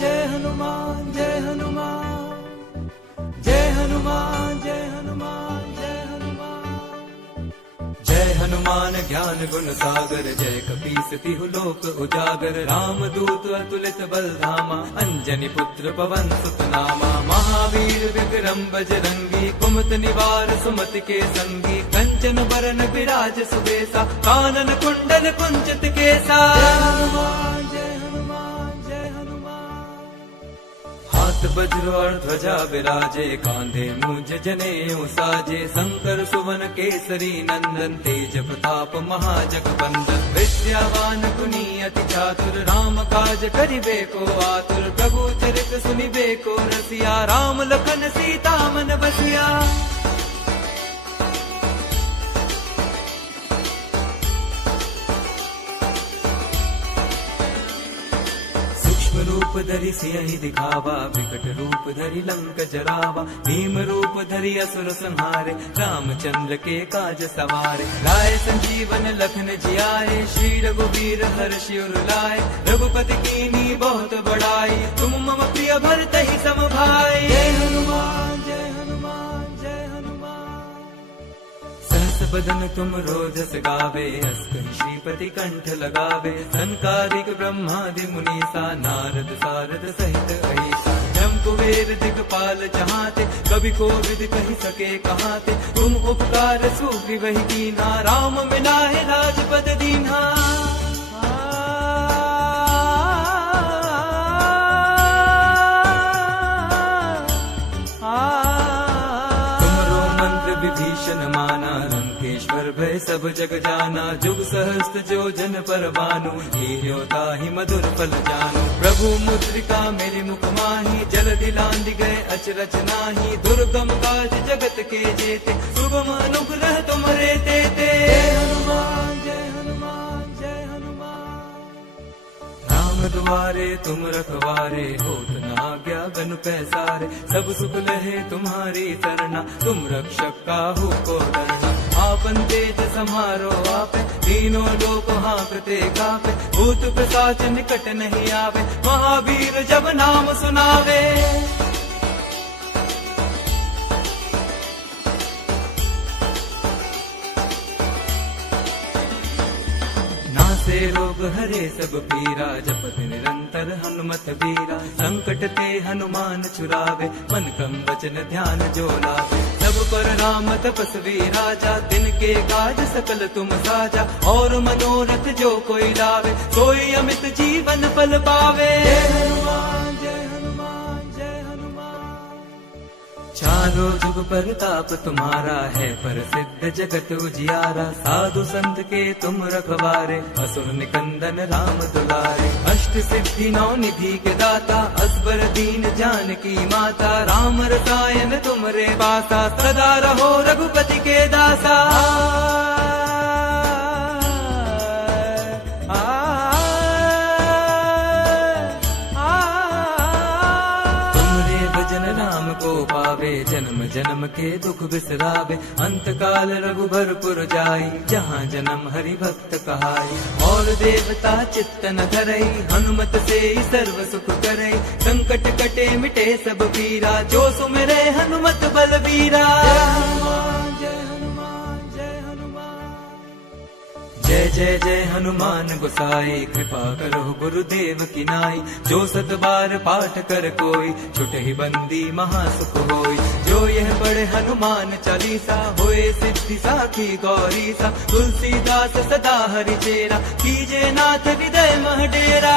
जय हनुमान जय हनुमान जय हनुमान जय हनुमान जय हनुमान जय हनुमान ज्ञान गुण सागर जय कपीस तिहु लोक उजागर रामदूत अतुलित बल धामा अंजनी पुत्र पवन सुत नामा महावीर विक्रम बजरंगी कुमत निवार सुमति के संगी कंचन बरन विराज सुबेसा कानन कुंडल कुंचित केसा जय हनुमान जय हनुमान जय हनुमान हाथ वज्र और ध्वजा विराजे कांधे मुझ जनेऊ साजे शंकर सुवन केसरी नंदन तेज प्रताप महाजगबंदन विद्यावान गुणी अति चातुर राम काज करिबे को आतुर प्रभु चरित सुनिबे को रसिया राम लखन सीता मन बसिया रूप धरि सियहि दिखावा विकट रूप धरि लंक जरावा भीम रूप धरि असुर संहारे रामचंद्र के काज सवारे लाए संजीवन लखन जियाए श्री रघुवीर हर्षि उर लाए रघुपति कीनी बहुत बड़ाई तुम मम प्रिय भरतहि सम भाई जय हनुमान जय हनुमान जय हनुमान सहस बदन तुम रोजस गावे अस श्रीपति कंठ लगावे संकारिक ब्रह्मादि मुनीसा नारद सारद सहित अहिसा ब्रह्म कुबेर दिगपाल जहाते कभी को विद कही सके कहाते तुम उपकार सुग्रीवहि कीन्हा राम मिलाए राजपद दीन्हा विभीषण माना लंकेश्वर भय सब जग जाना जुग सहस्त्र जो जन पर भानु हीरो ताहि मधुर फल जानो प्रभु मुद्रिका मेरे मुख माही जल दिलांद गए अचरज नाही दुर्गम काज जगत के जेते सुगम अनुग्रह तुमरे तेते जय हनुमान जय हनुमान जय हनुमान राम द्वारे तुम रखवारे होत न आज्ञा गन पैसारे सब सुख लहे तुम्हारी सरना तुम रक्षक काहू को डरना आपन तेज समारो आपे तीनों लोक हाँकते कापे भूत पिशाच निकट नहीं आवे महावीर जब नाम सुनावे से रोग हरे सब पीरा जपत निरंतर हनुमत बीरा संकट ते हनुमान छुरावे मन क्रम वचन ध्यान जो लावे सब पर राम तपस्वी राजा दिन के काज सकल तुम साजा और मनोरथ जो कोई लावे सोई अमित जीवन फल पावे जय हनुमान जय हनुमान जय हनुमान चारों जुग परताप तुम्हारा है प्रसिद्ध जगत उजियारा साधु संत के तुम रखवारे असुर निकंदन राम दुलारे अष्ट सिद्धि नौ निधि के दाता असबर दीन जानकी माता राम रसायन तुमरे पासा सदा रहो रघुपति के दासा को पावे जन्म जन्म के दुख बिसरावे अंत काल रघुबरपुर जाई जहाँ जन्म हरि भक्त कहाई और देवता चित्तन धरई हनुमत से सर्व सुख करई संकट कटे मिटे सब पीरा जो सुमिरे हनुमत बलबीरा जय जय जय हनुमान गोसाई कृपा करो गुरुदेव की नाई जो सत बार पाठ कर कोई छुटे ही बंदी महासुख होई जो यह पढ़े हनुमान चालीसा होए सिद्धि साखी गौरी सा तुलसीदास सदा हरि चेरा कीजे नाथ हृदय मह डेरा।